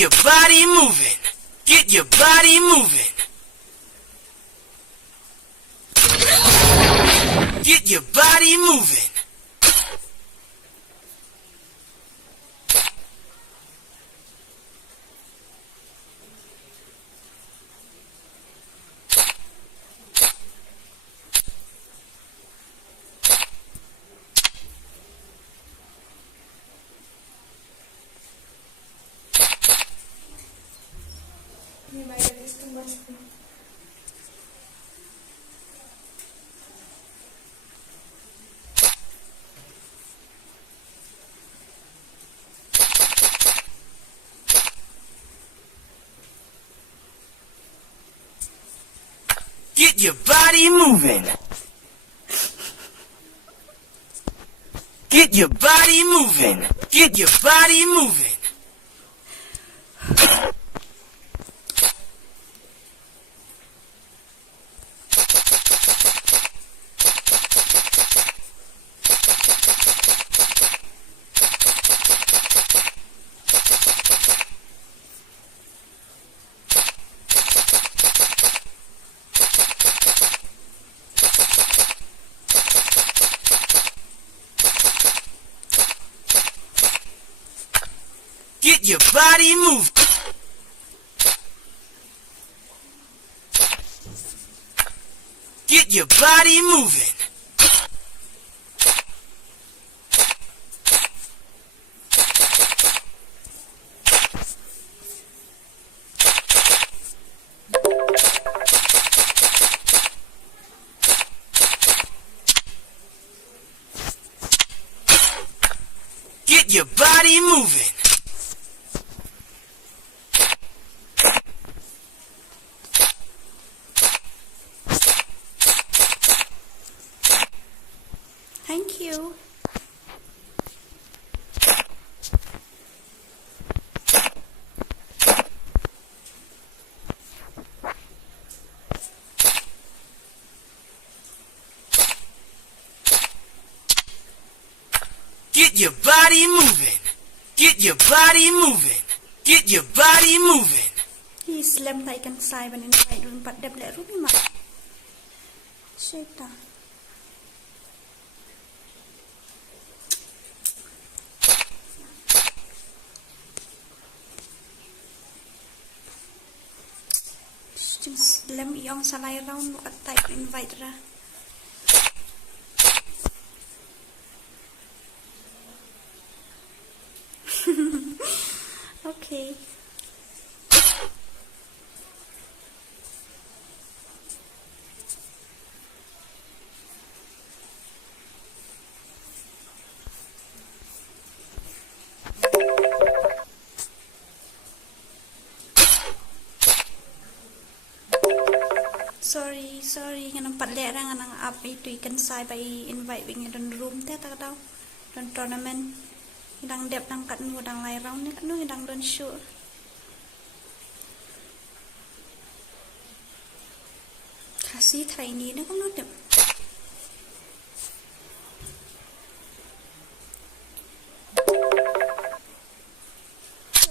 your body moving. Get your body moving. Get your body moving. Get your body moving. Get your body moving. Get your body moving. Get your body moving. Get your body moving. Get your body moving. Thank you. Get your body moving. Get your body moving. Get your body moving. He's lem like and side when in right room, but the black room. Shake down. Lem young salai round at type invite ra. Okay. Sorry, nga nang padle ra nga nang up itu ikan sai by invite wing don room te ta daw don tournament hidang dep nang kat nu dang lai round ni kat nu hidang don show Khasi thai ni na kom no dep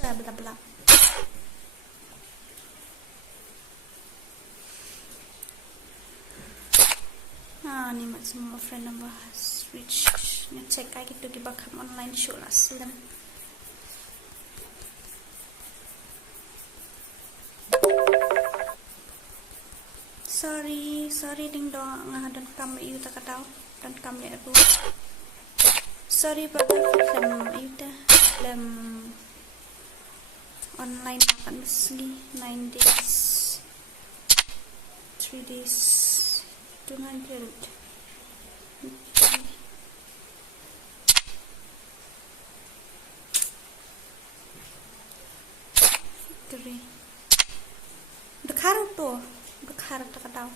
bla bla. Ni mat semua friend number has reached. Ngecek kayak gitu di bakam online show lah selam. Sorry ding do ngah dan kam iu tak tahu dan kam le aku. Sorry brother film iu ta film online makan mesli 9 days 3 days 200. Bekar tak tahu.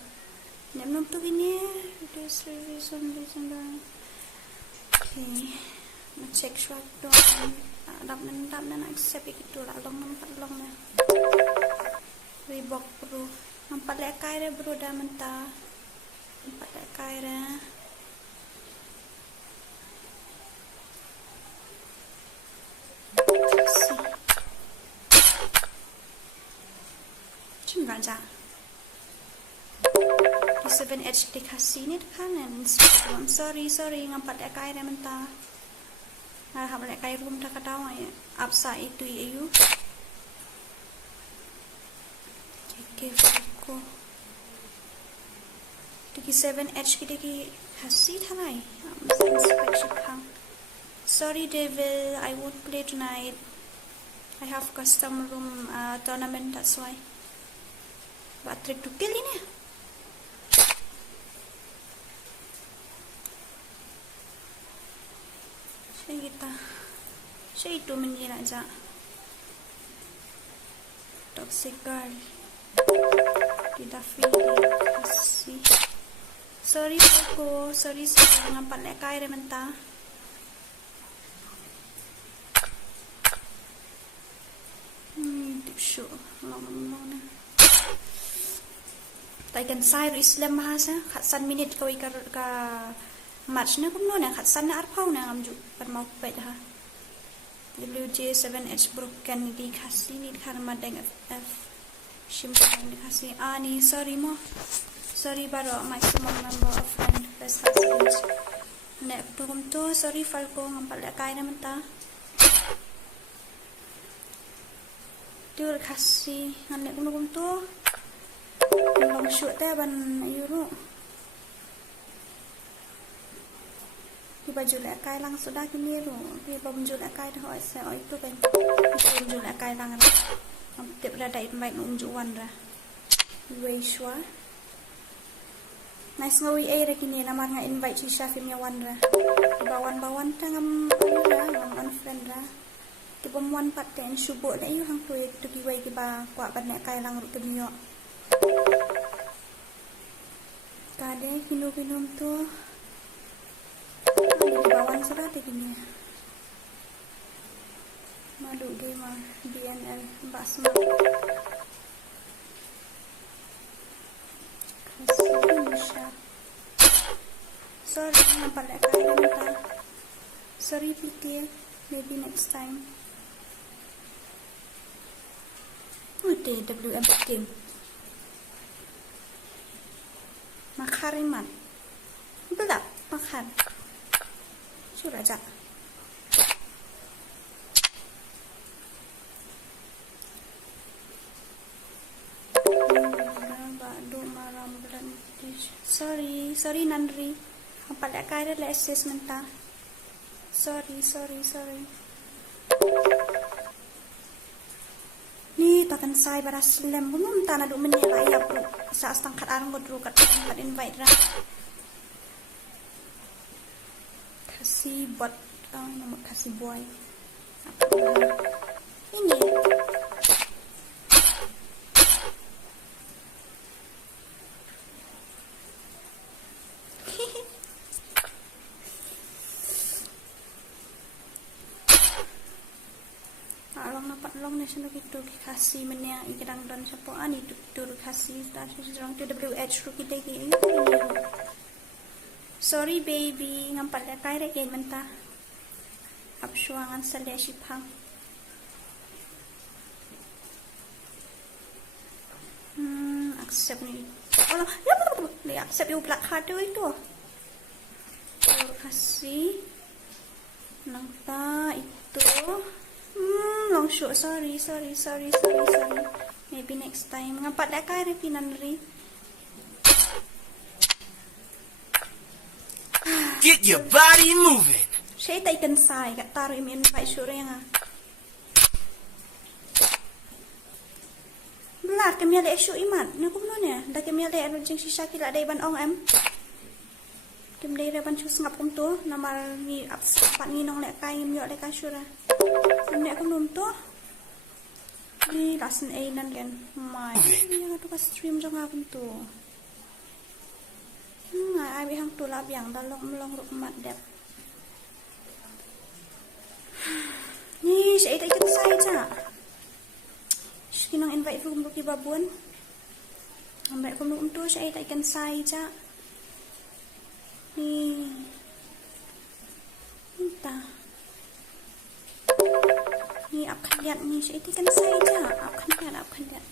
Nem nom tu gini. Okay. Ngecek surat doang. Dap nan accept itu lah long na. Reebok Pro. Nampak lek kai bro dah mentah. Nampak lek kai dah. aja. Di 7H di Khasi ni kan sorry ngampat kai dah mentah. Hab lek kai room dah katawa ya. Apsa itu iu. Oke Poco. Di 7H kita ki Khasi thanai. Sorry Devil, I won't play tonight. I have custom room tournament, that's why. But trick to kill ini. Siya itu mengira aja. Toxic girl. Tidak feel Khasi. Sorry Poco, sorry ngampat lek kai dah mentah. Sure, long. Taikan sai Islam bahasa, khatsan minit kau ikar ka match na kumno na khatsan na arpau na amju par mau pet ha. WJ7H broken di Khasi ni karma deng FF. Shimpan di Khasi ani sorry mo. Sorry baro maximum number of friend plus husband. Nek program tu sorry Falco ngampal lek kai na mentah. Dia Khasi nganek kunung tu long shoot teh ban euro di baju lek kai lang sudah kini ro di baju lek kai dah oi itu kan baju lek kai lang am tip ra dai mai nung juan ra way shwa nice ngawi ai ra kini namar nga invite si Shafim ya wan ra bawan tangam ngam unfriend ra ti pemuan paten subuh dah you hang tu tu kiwai ki ba kwa ban nek kai lang ru kemio kade kinum tu di bawan sudah ti kini madu gamer BNL mbak smak sorry nampak lek kai mentah sorry PT maybe next time. Udah WM game makariman belak makan sudah jak badu maram berhenti sorry Nandri apa lek kai dah assessment ta sorry ni takkan sai baras lem bumum tanah duk menilai ya bro saat tangkat arang godru kat tempat invite ra Khasi bot nama Khasi boy ini long national gitu Khasi menya ikadang dan siapa ani tur Khasi tadi orang tu WH ru kita ki sorry baby ngampat lek kai rek mentah apsuangan sale sipang accept ni oh ya accept you black card tu itu Khasi nangta itu long shoot sorry maybe next time ngapat lek kai rek Nandri Get your body moving. Saya tak ikan sai kat taruh imin invite syurah yang belar kami ada isu iman ni aku mana dah kami ada urgent sisa kila ada iban ong em kami ada iban syus ngap kum tu nama ni apa ni nong lek kai mi lek kai syurah kami aku num tu ni lasan a nan kan mai ni aku pas stream jong aku tu ai bị hang tu lap yang long ruk mat dep ni saya tak ikut saya cha skinang invite room ruki babun ambek ko room tu saya tak ikan saya cha ni entah ni akan lihat ni saya tak ikan saya cha akan lihat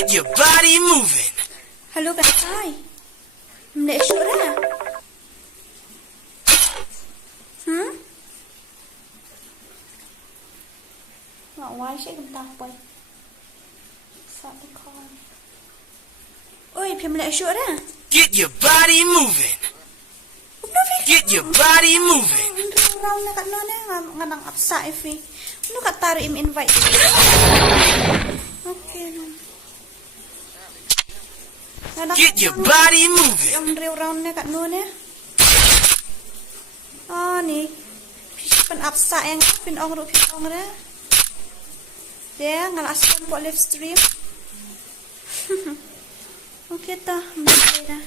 Get your body moving. Hello các trai. Mẹ sửa ra. Ngọn quái sẽ cầm tao quay. Sao cái con. Ôi, phim mẹ sửa ra. Get your body moving. Get your body moving. Raw na kat no nga nang upsa if. Ano ka taro im invite. Okay. Get your body moving. Yung real round na kat no ne. Ni. Pan upsa yang pinong ro pinong ra. Dia ngalaskan po live stream. Okay ta, maganda.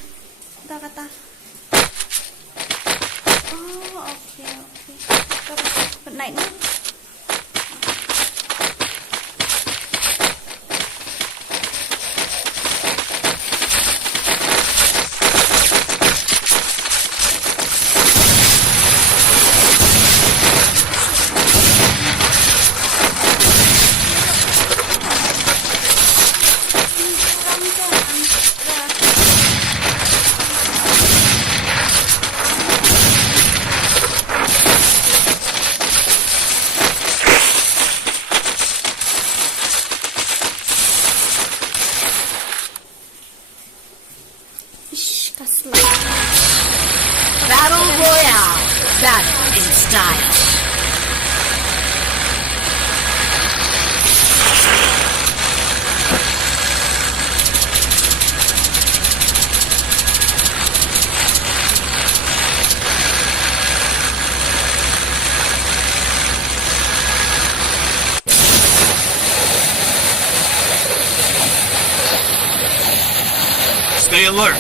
Da kata. Oh, okay. Good night na. Battle Royale. Battle in style. Stay alert.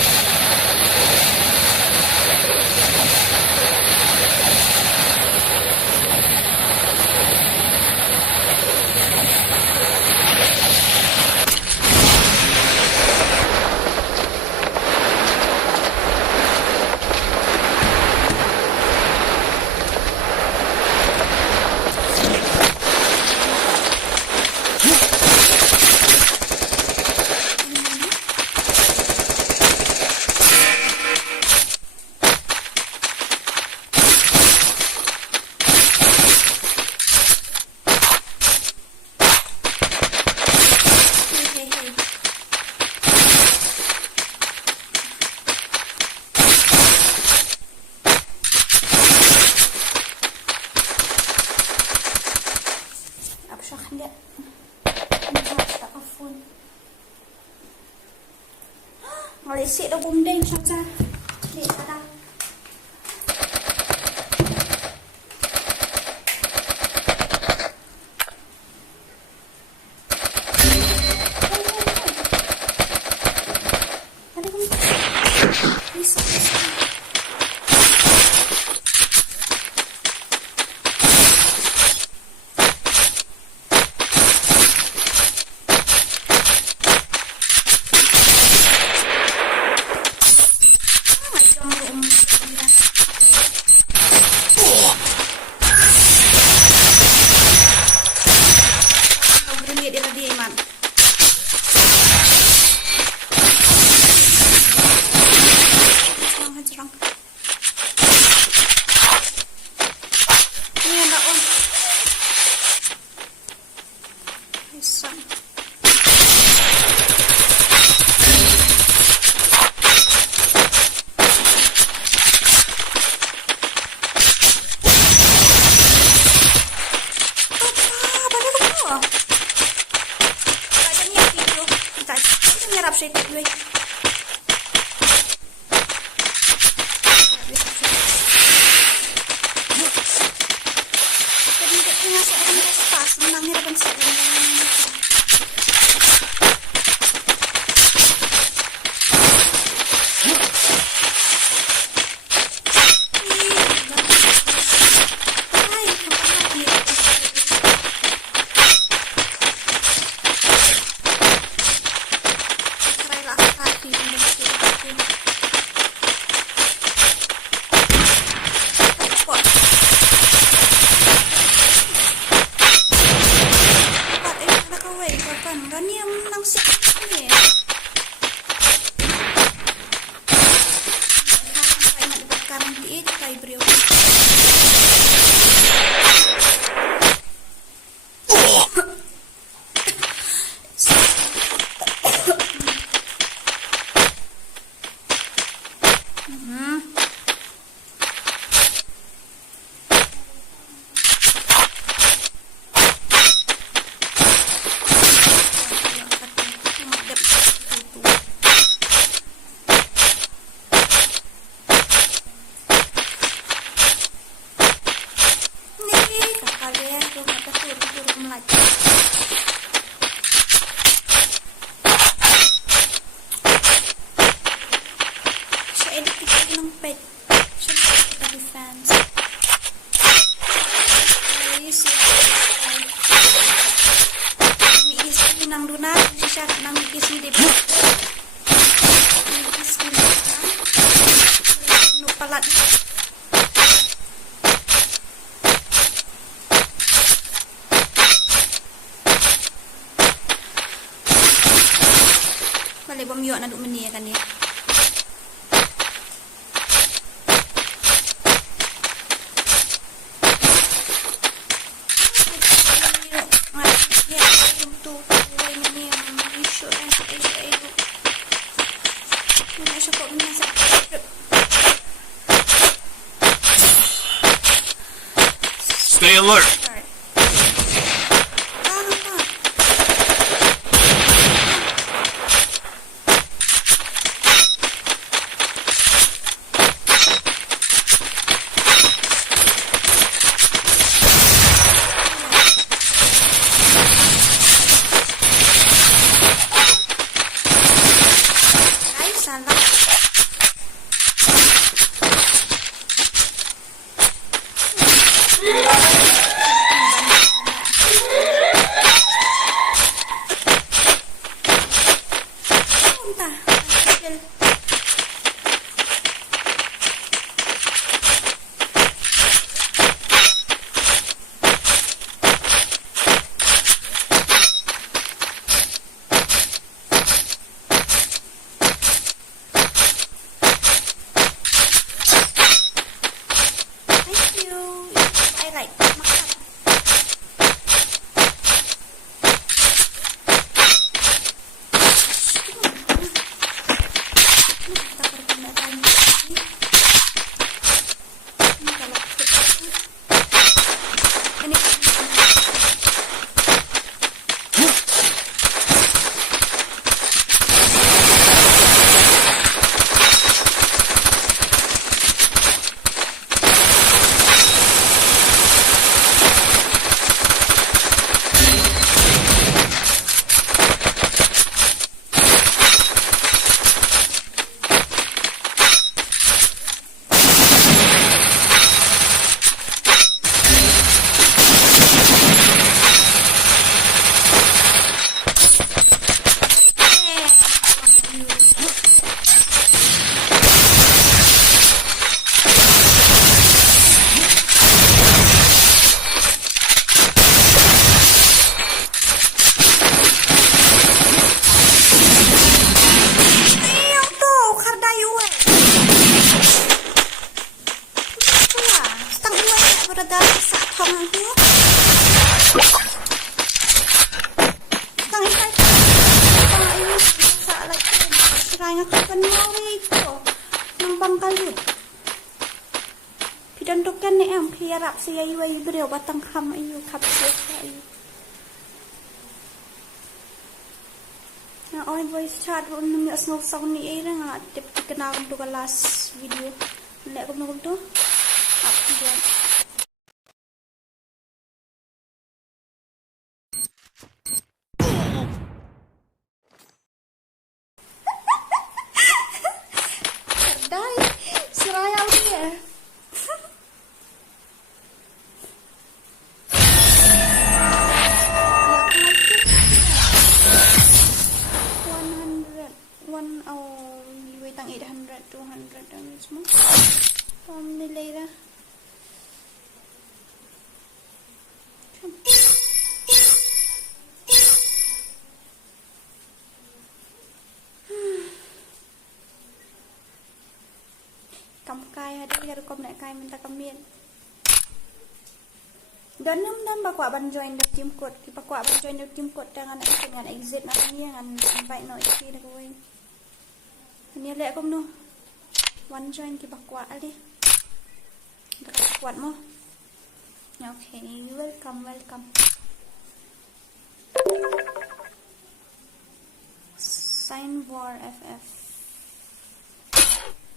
Lại sẽ đâu bùng đen cho ra để ra đâu. nak betul melaj. Saya edit kita ng pet. Saya kita di fans. Guys, migis nang duna, siya nang migis ni debut. Migis ni no palat. Balik bom yuk nak duk meni kan ni. Stay alert. Pidantukan ni am khiarap saya iwai beriau batang ham ayu kapsul ayu. Na on voice chat on mi asno sound ni ai nga tip kenal untuk last video. Lek ko tu. Up dia. Dai seraya dia. Tang 800, 200 dan semua. Nilai dah. Cầm cay hay đây là con lại cay mình ta cầm miệng. Dan nam ba kwa ban join được chim cột, khi ba kwa ban join được chim cột đang ngăn exit nó nghe ngăn vậy nói khi là cô anh. Ini lihat kamu nu, one join kita kuat ali, kuat mo. Okay, welcome. syiemFF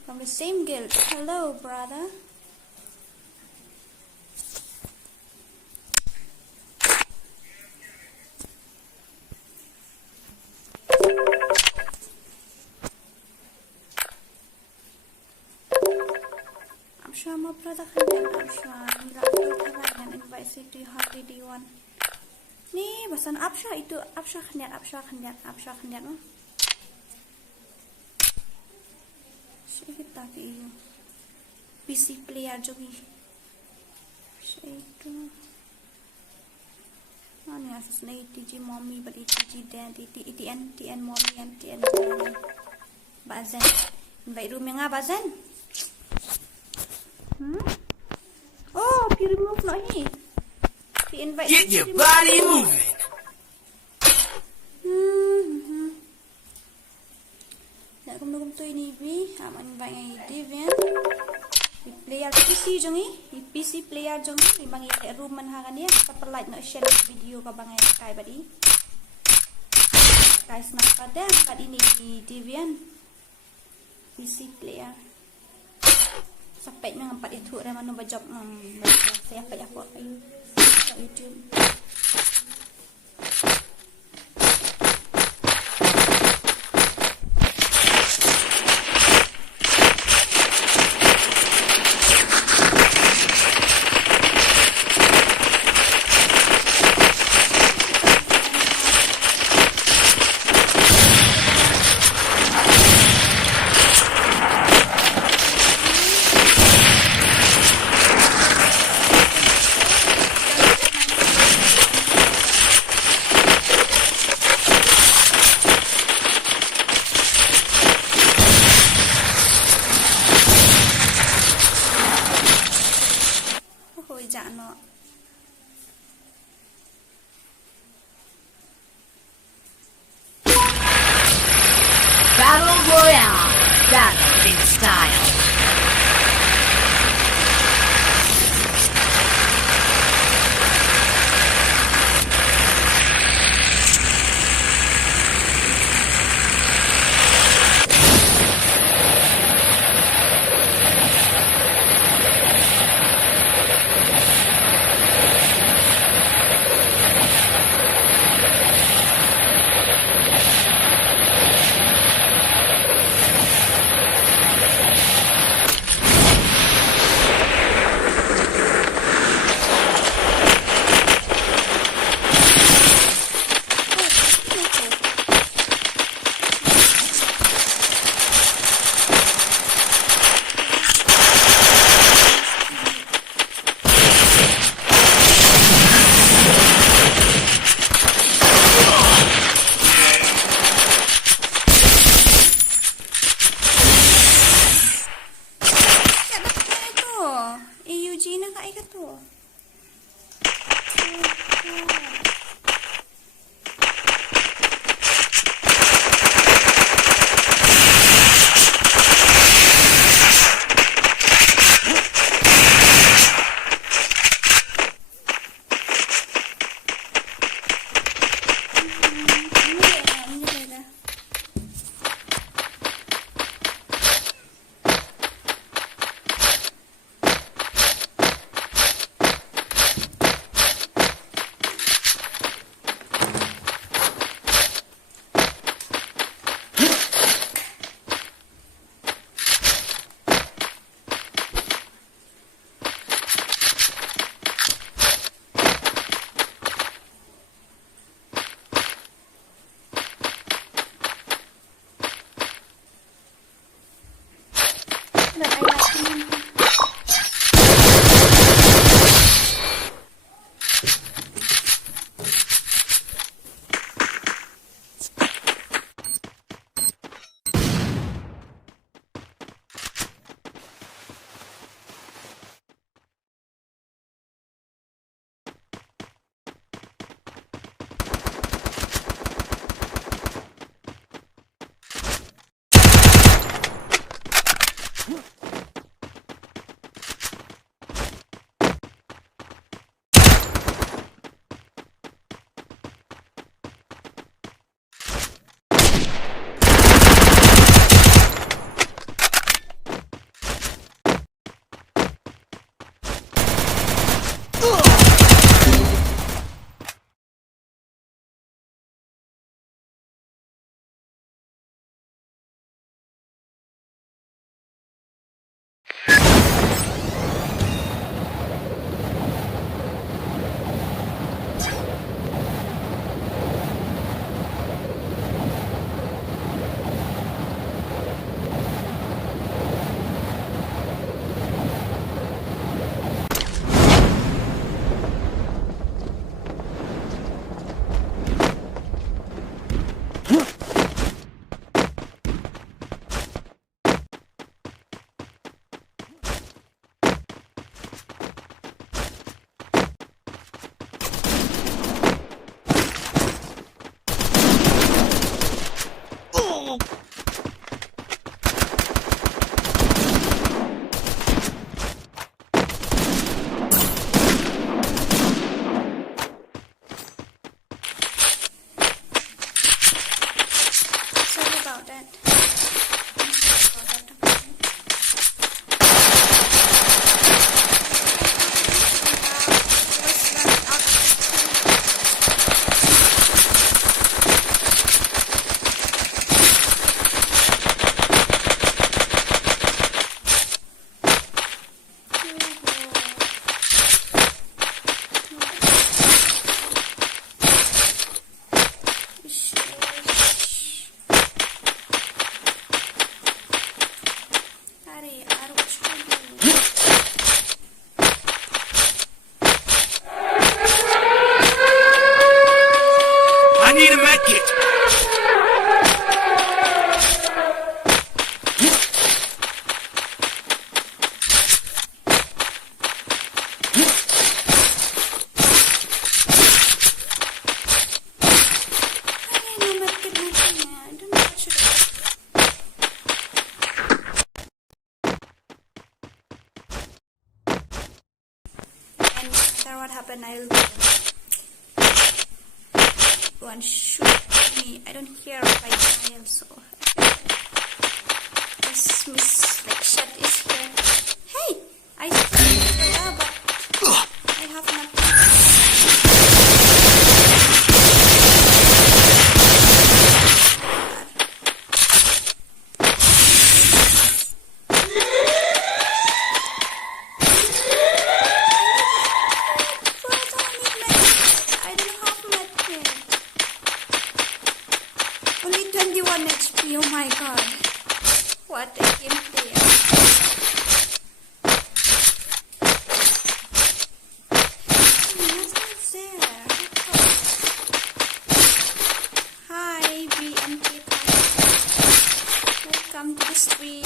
from the same guild. Hello, brother. mau peratakan dan Absha. Melakukan dengan invite city hari diwan. Nih, bahasan Absha itu Absha kendiat. Mah. Kita ke iyo. PC player jogi. Itu. Ani asas na itiji mommy but itiji dad itn mommy and tn daddy. Bazen. Invite room nga bazen. Oh, you remove no he. Invite. Get your body moving. Nak kum tu ini bi, aman invite ngai Divian. Player PC jongi, PC player jongi, bang i room man ha kan dia, apa like nak share video ka bang ai kai badi. Kai smak pada kat ini di Divian. PC player. Sampai nang empat itu dah mana bajak saya apa ayu kat YouTube. Battle Royale. Battle in style. what happened. I'll go and shoot me. I don't care if I die also. This miss like shut is here. Hey, I still but I have nothing. Oh my god, what a gameplay. What's there? Hi, BMK. Welcome to the stream.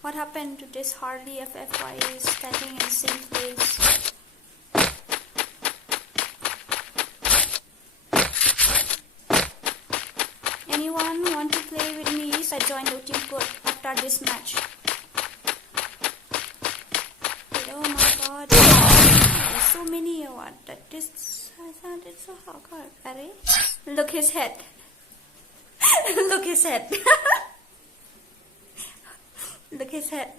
What happened to this Harley FFY is standing in the same place? Anyone want to play with me? I join the team code after this match. Oh my god. There's so many what that this I thought it's so hard. Look his head. Look his head. Look his head.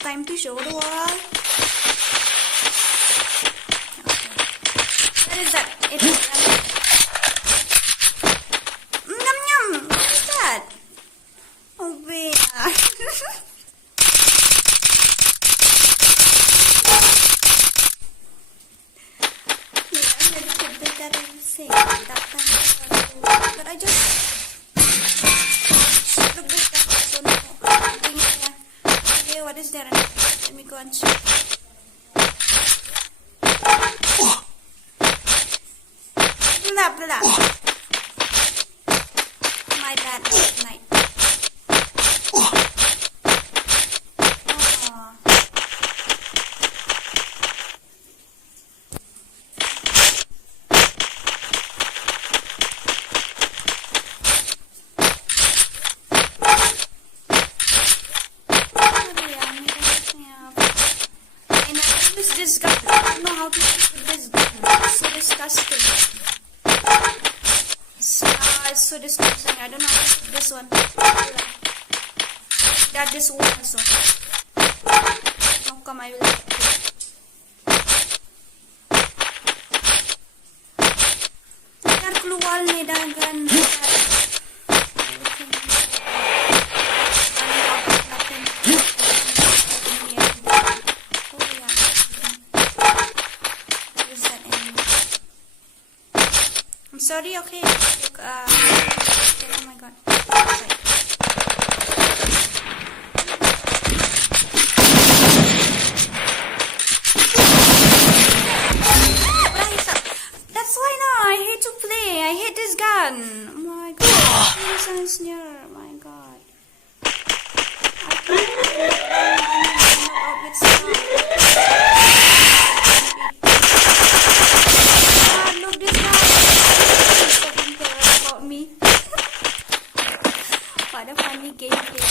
Time to show the wall. What is that? Yum yum. What is that? Oh wait. But I just look this so no. What is there? Let me go and check. Blah blah. My bad. Night. This gun. I don't know how to use this gun. It's so disgusting. It's so disgusting. I don't know how to use this one. That this one also. How come I will keluar ni dengan I'm sorry, okay. Look, oh my god. That's why now I hate to play. I hate this gun. Oh my god. This near. My god. Look this guy. About me. What a funny gameplay.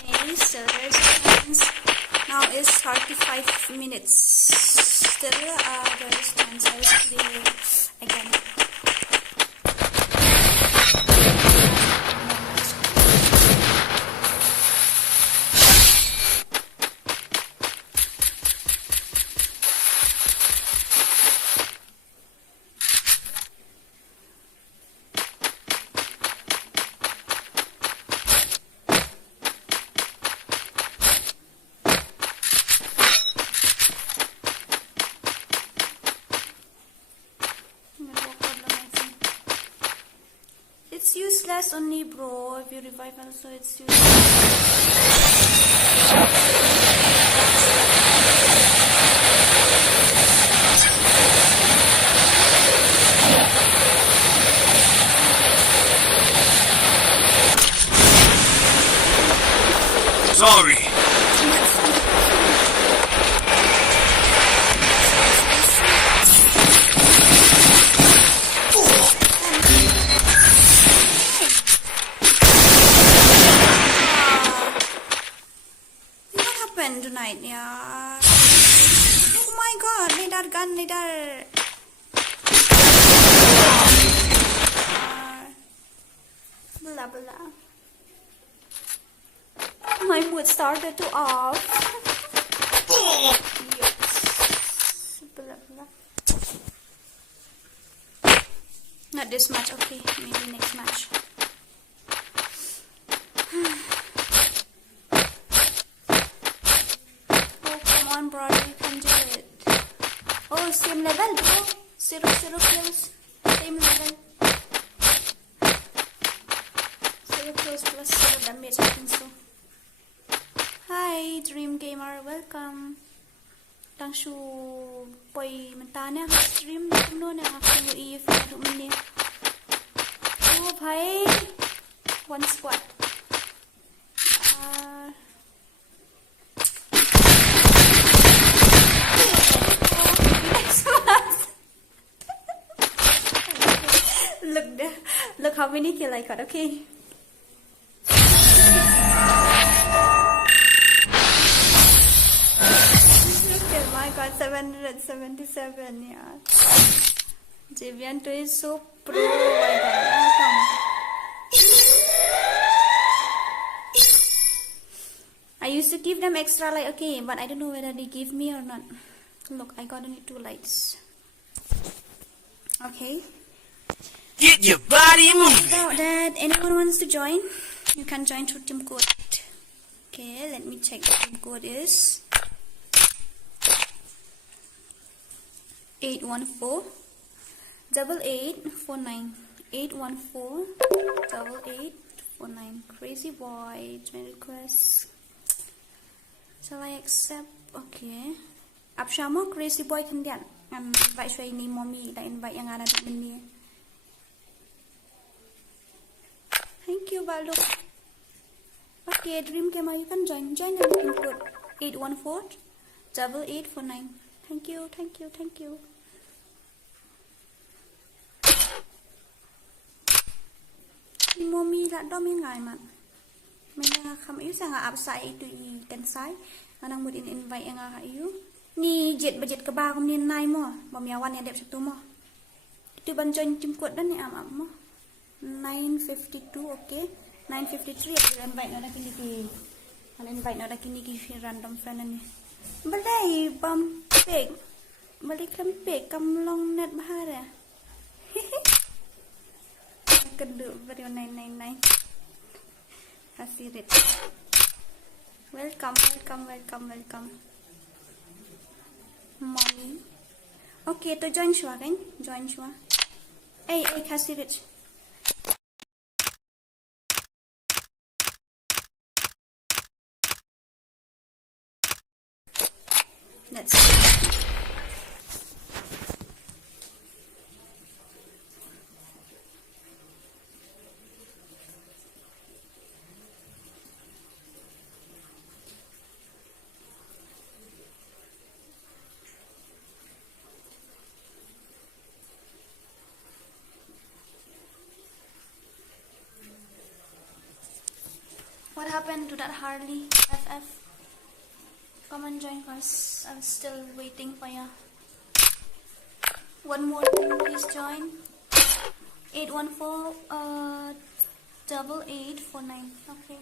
Okay, so there's friends. Now it's 35 minutes. Still, there's chance I will play again. It's useless only, bro. If you revive also, it's useless. Sorry. Tonight, yeah. Oh my god, lidar gun, lidar. Blah blah. My mood started to off. Yes. Blah blah. Not this match, okay. Maybe next match. Bro, you can do it. Oh, same level, bro. 0 kills. Same level. 0 kills plus 0 damage, I think so. Hi, Dream Gamer. Welcome. Đang su boy menta nè stream này cũng luôn nè không có ý phải tụi mình nè. Ô भाई. One squad. Look how many kills I got, okay? Look at my god, 777, yeah. Javianto is so pro, my god. I used to give them extra light, okay, but I don't know whether they give me or not. Look, I got only 2 lights. Okay. Get your body moving. About that, anyone wants to join? You can join through team code. Okay, let me check what team code is. 814 8849. 814 8849. Crazy boy, join request. Shall I accept? Okay. Abshamo crazy boy kandian. Invite siya ni mommy. Invite yang ada di sini. Thank you, Balok. Okay, Dream Gamer, you can join. Join the team code 814 8849. Thank you, thank you, thank you. Ni mommy lại đó mấy ngày mà mình không yếu sang áp sai tụi tên sai anh muốn invite yang yếu ni jet budget ke ba kemudian naik mo mamiawan yang đẹp satu mo itu bantuan jemput dan ni am mo 952 okay 953 aku invite nada kini ki aku invite nada kini ki random friend ni balai bam pek balik kam pek kam long net bahar ya kedua video 999. Khasi red. Welcome. Morning. Okay, to join shua kan? Join shua. Khasi red. Let's see. What happened to that Harley FF? Come and join us. I'm still waiting for you. One more thing, please join. 814-8849. Okay.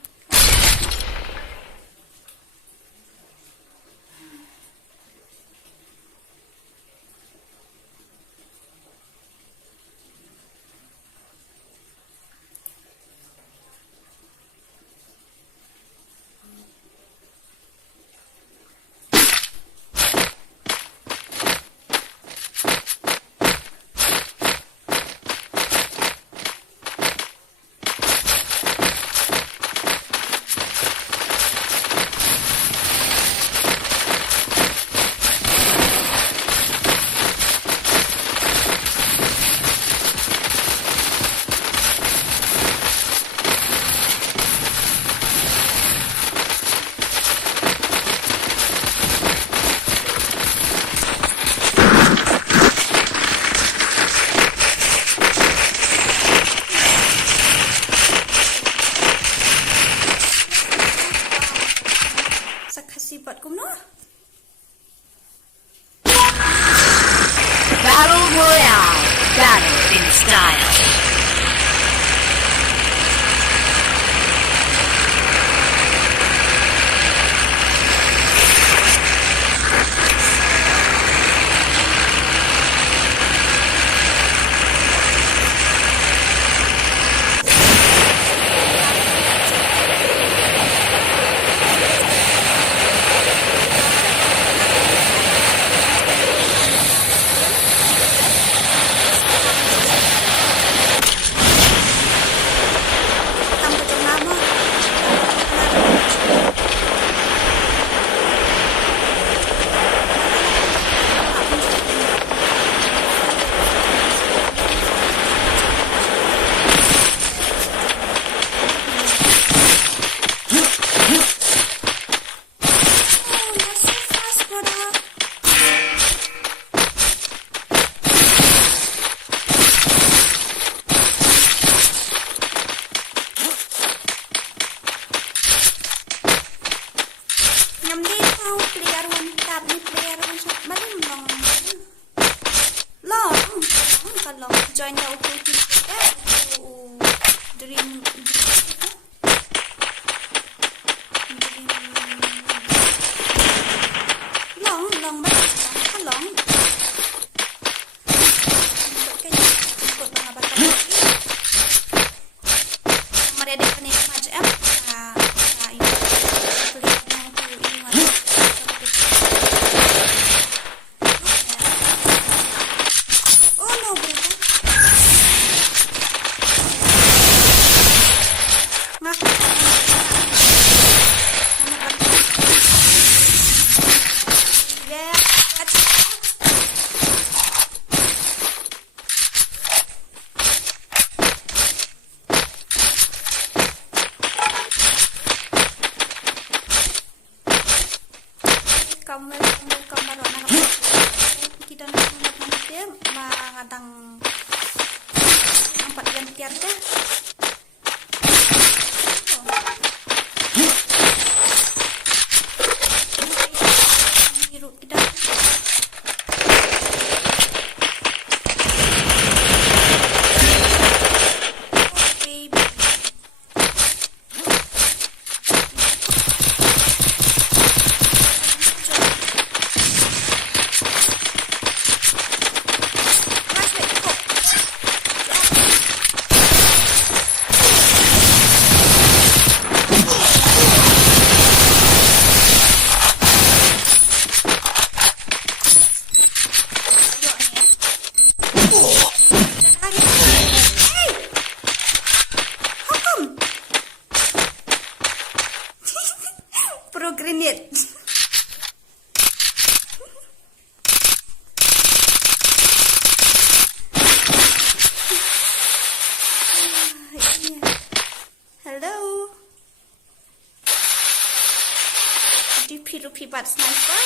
Battle Royale. Battle in style. Join the operating dream. Long ba? Long. Ikut pengabatan lagi. Mereka ni macam ini. Kelihatan aku ini macam. Oh no, bro. Welcome baru nak kita nak dia mengadang 4 gantian deh. Biru kita. pipat sniper.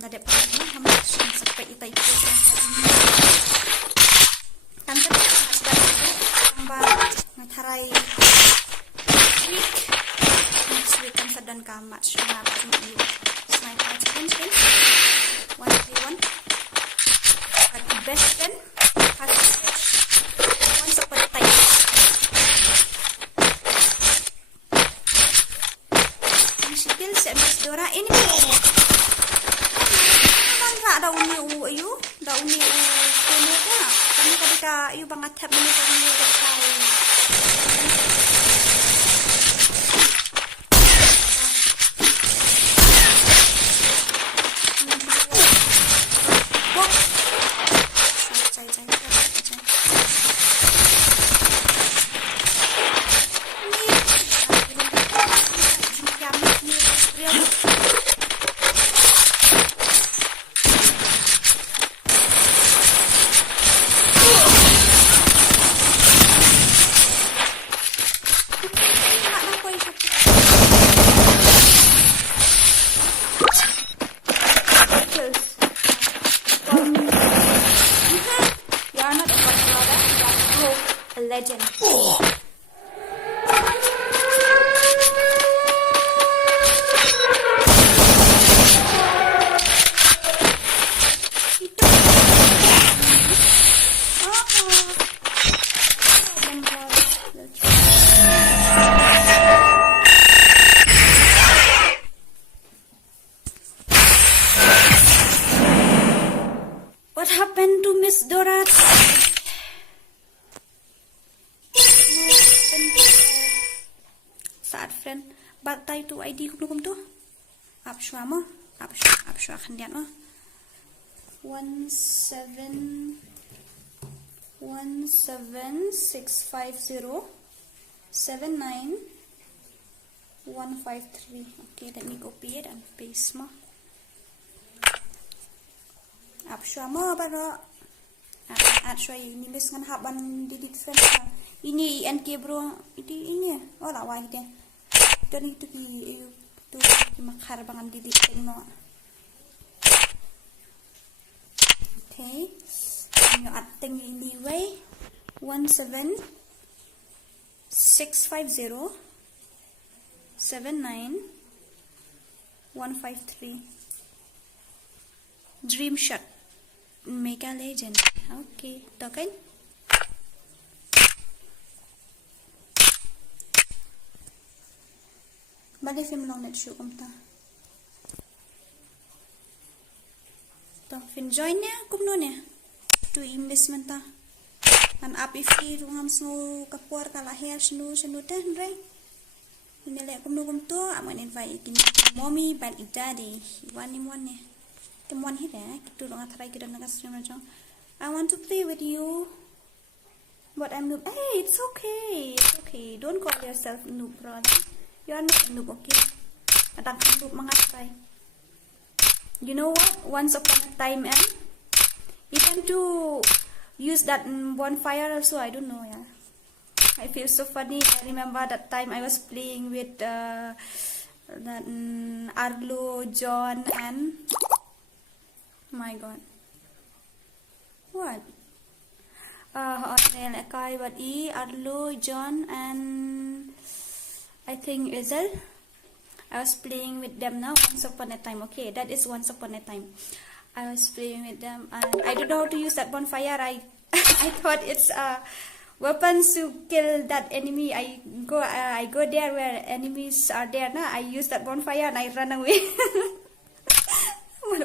Dah dapat hampa sampai kita ikut tante sudah tambah matharai next week kan sedang kamat smak sniper challenge 1v1 at the best friend once upon a time and she kills Miss Dora enemy. Daw ni ayu daw ni kuno ka kami kadika ayu bangat tap ni ko ni kay legend. What happened to Miss Dora? Saat friend batai tu ID kum tu apshwa mo apshwa khandian mo 17650 79153. Okay, let me copy it and paste mo apshwa mo baro apshwa ini bes ngan haban didit friend ini INK bro ini oh la wah deh dan itu ki makhar bangan didit no. Okay, you ating anyway 17650 79153 dream shot mega legend. Okay, token bagi film long net show kumta to fin join ya kumno ne to investment ta an up if you ngam snu kapuar kala hair snu ta right ini le kumno kumto amon invite kin mommy ban idadi one ne temon hira kitu long athrai kidan nagas stream na I want to play with you but I'm noob. Hey, it's okay, don't call yourself noob brother. You are not a noob, okay? Atang noob mga try. You know what? Once upon a time, even to use that bonfire also, I don't know, yeah. I feel so funny. I remember that time I was playing with that Arlo, John, and my God, what? Arlo, John, and I think Izel. I was playing with them now. Once upon a time. Okay, that is once upon a time. I was playing with them, and I don't know how to use that bonfire. I thought it's weapons to kill that enemy. I go there where enemies are there. Nah, I use that bonfire and I run away.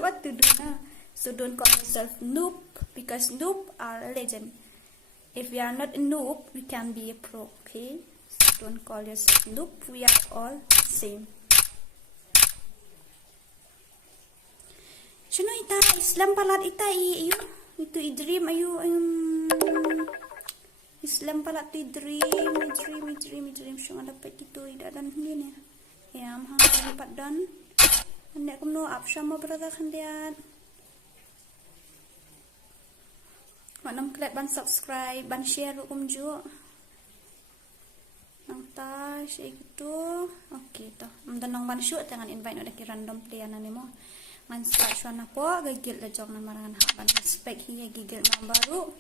What to do now? So don't call yourself noob, because noob are a legend. If we are not a noob, we can be a pro. Okay. Don't call yourself noob. We are all same. Sino ita Islam palat ita iyo itu dream ayu Islam palat tu dream syong dapat itu dan ni ne ya am hang dapat dan nek kumno apsha mo brother khandian manam klat ban subscribe ban share kum ju nang ta itu okay to nong ban shoot tangan invite ada ki random player na nimo man start shwana po gigil la jog na marangan haban spec hi gigil na baru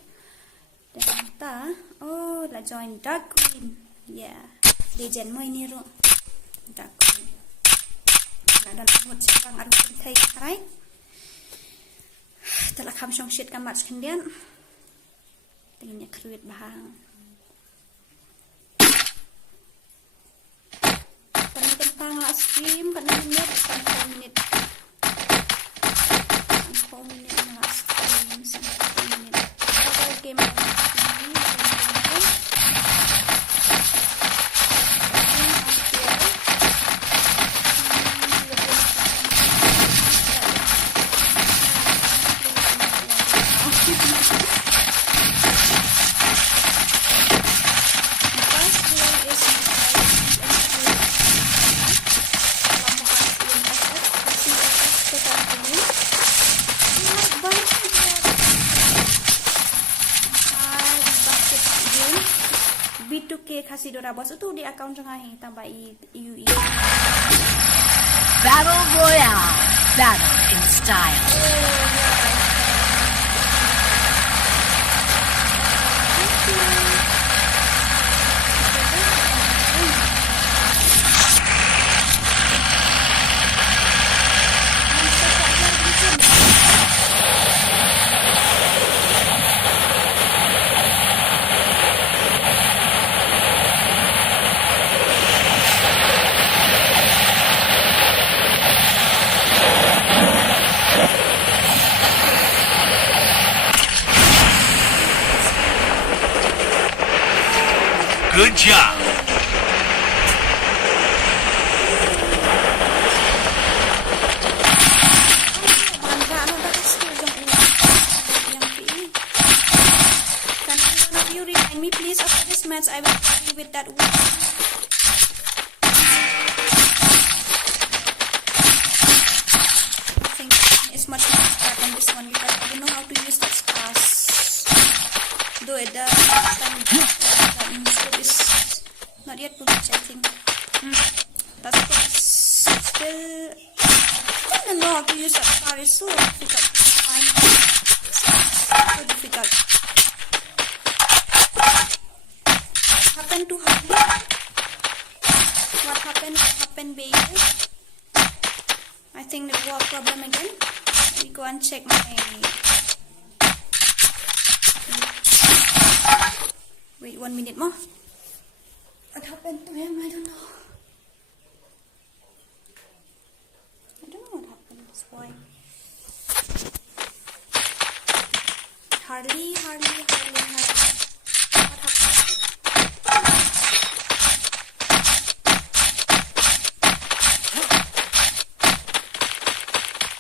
dan ta oh la join dark queen yeah legend mo ini ro dark queen ada mut sebang ada kai right telah kam shong shit kamat sekendian tingnya kruit bahang tentang stream kan minit sampai minit last stream sampai minit kalau game Khasi Dora bos itu di account cengahi tambah IUI. Battle Royale. Battle in style. Good job. Can you remind me please after this match I will play with that one. I think it's much more better than this one because I don't know how to use that class. Though it is not yet published, I think. That's still I don't know how to use that star. It's so difficult. So difficult. What happened to Harley? What happened baby? I think the war problem again. Let me go and check my wait 1 minute more. What happened to him? I don't know. I don't know what happened. That's why. Harley. What happened?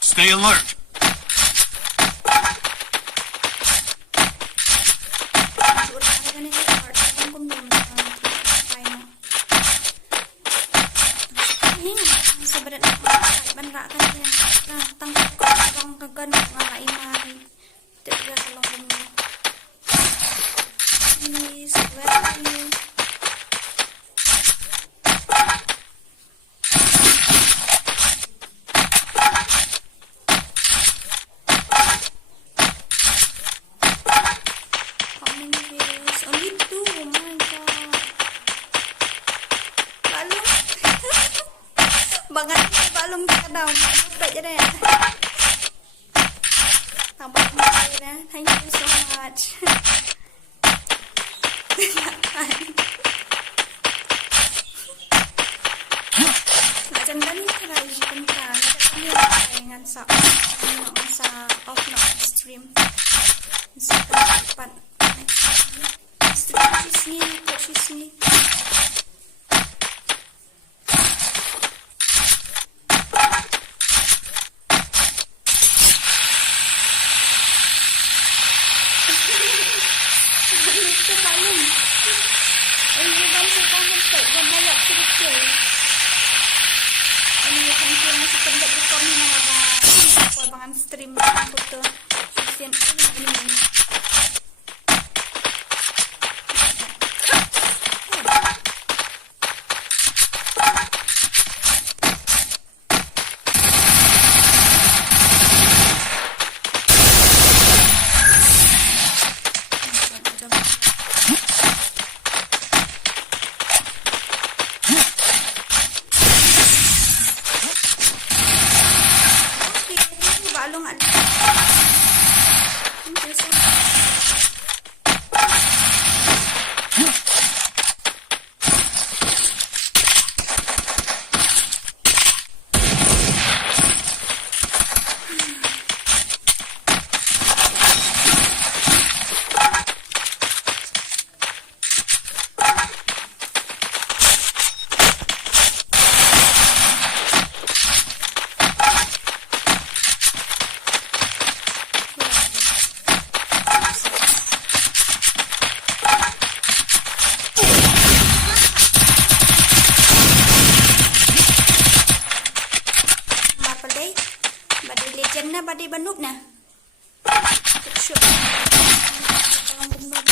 Stay alert. Thank you so much. Maganda ni try kita dengan sa off na stream. Sa pan. Stream sini. Stream foto isian ini. na badi banup na. Shoot. Tolong bunuh.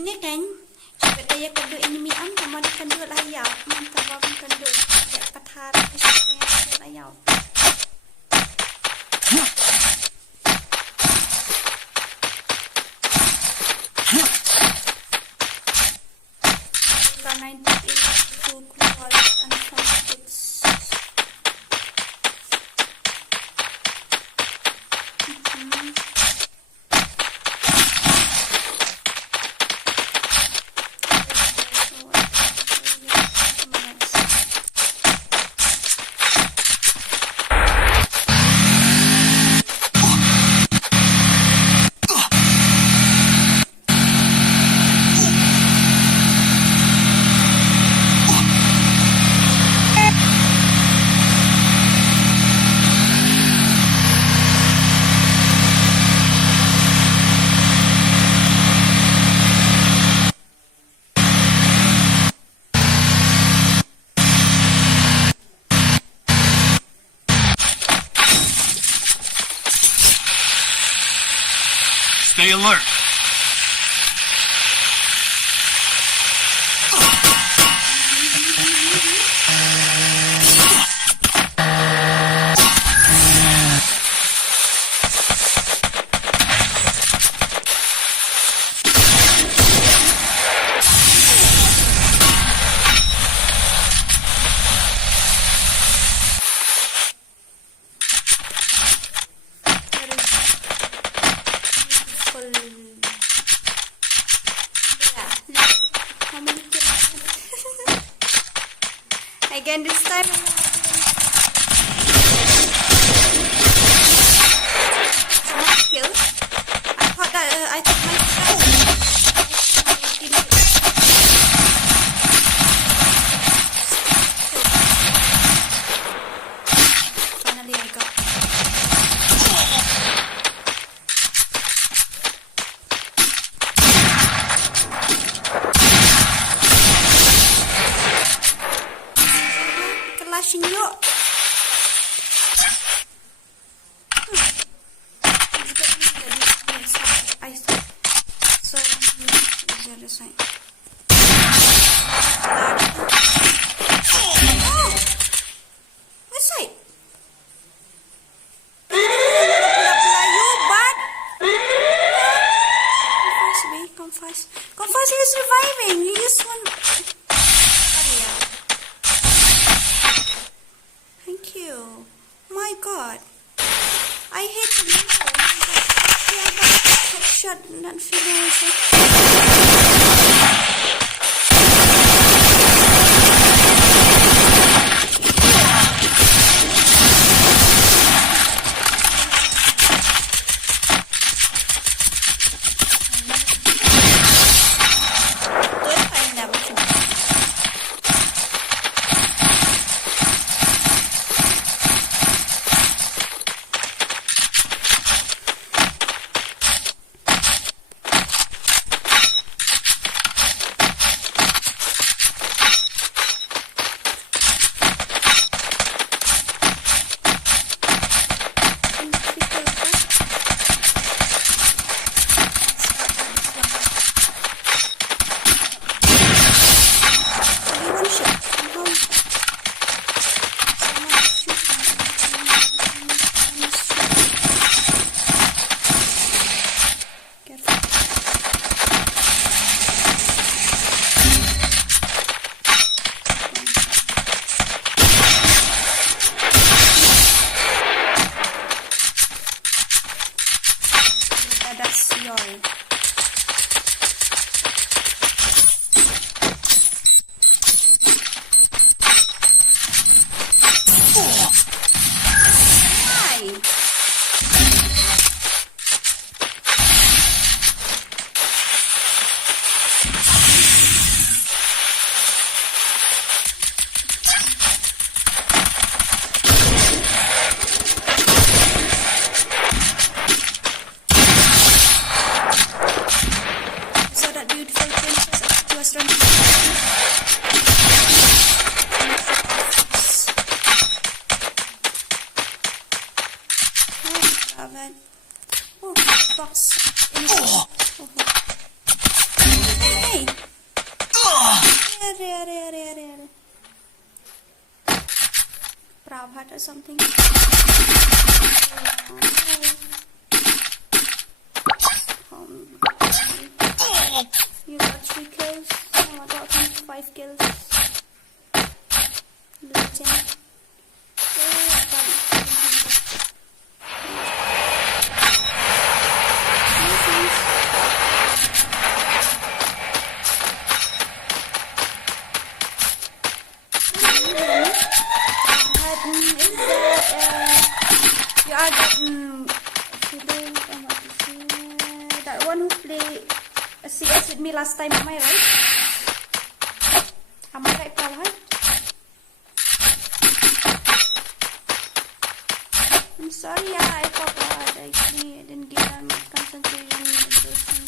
Ini kan pada ya kado ini mi am sama di kado layau mantap banget kado ya pathar yang layau karena itu keluar dan sampai Stay alert. Again this time. Kill. I thought finally I got. Kelashin yuk. So, the other side. Oh! What side? You bad. Come fast. Come fast, you're surviving. You just want. Thank you. My God. I hate the headshot not feeling it. Or something. You got 3 kills. Oh, I got 5 kills. Lyndem. That one who played CS with me last time, am I right? Am I right, Prabhat? I'm sorry, I forgot. Actually, I didn't give that much concentration in the person.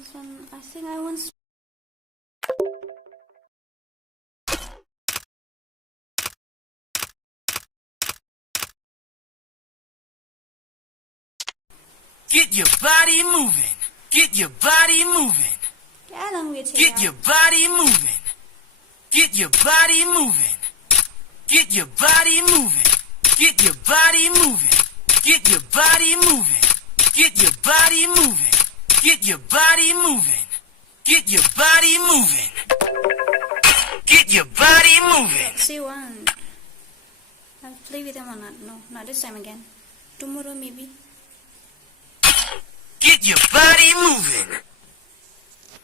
This one, I think I want. Get your body moving. Get your body moving. Yeah, lang wait Get your body moving. Get your body moving. Get your body moving. Get your body moving. Get your body moving. Get your body moving. Get your body moving. Get your body moving. Get your body moving. See one. I'll play with them or not. No, not this time again. Tomorrow maybe. Get your body moving.